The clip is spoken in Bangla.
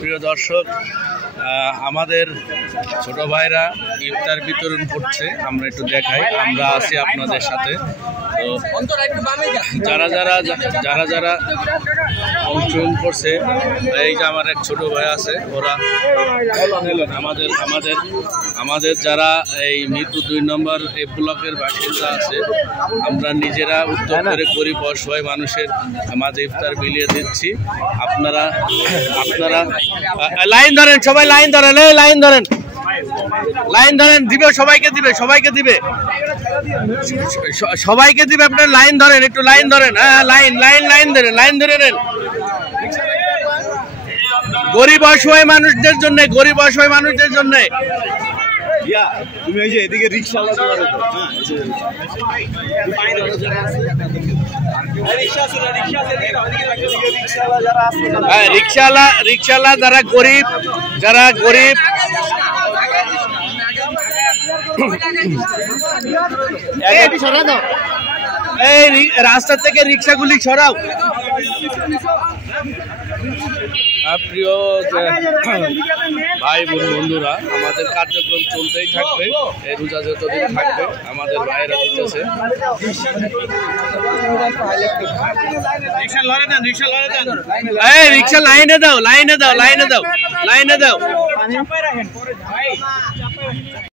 প্রিয় দর্শক, আমাদের ছোট ভাইরা ইফতার বিতরণ করছে, আমরা একটু দেখাই। আমরা আছি আপনাদের সাথে। তো যারা যারা যারা যারা অংশগ্রহণ করছে, এই যে আমার এক ছোট ভাই আছে, ওরা আমাদের আমাদের আমাদের যারা এই মিরপুর 2 নম্বর এই ব্লকের বাসিন্দা আছে, আমরা নিজেরা উদ্যোগ করে গরিব অসহায় মানুষের মাঝে ইফতার বিলিয়ে দিচ্ছি। আপনারা লাইন ধরেন, সবাই লাইন ধরেন, লাইন ধরেন, লাইন ধরেন, দিবে সবাইকে দিবে, সবাইকে দিবে, সবাইকে দিবে। আপনার লাইন ধরেন, একটু লাইন ধরেন। হ্যাঁ, লাইন লাইন লাইন ধরেন, লাইন ধরে নেন। গরিব অসহায় মানুষদের জন্য, গরিব অসহায় মানুষদের জন্য। তুমি ওই যে এদিকে রিক্সাওয়ালা রিক্সাওয়ালা যারা গরিব, এই রাস্তা থেকে রিক্সাগুলি সরাও। প্রিয় ভাই বোন বন্ধুরা, আমাদের কার্যক্রম চলতেই থাকবে, এই রোজা যতদিন থাকবে আমাদের ভাইয়েরা দিতেছে। রিক্সা লাইনে দাও, লাইনে দাও, লাইনে দাও, লাইনে দাও।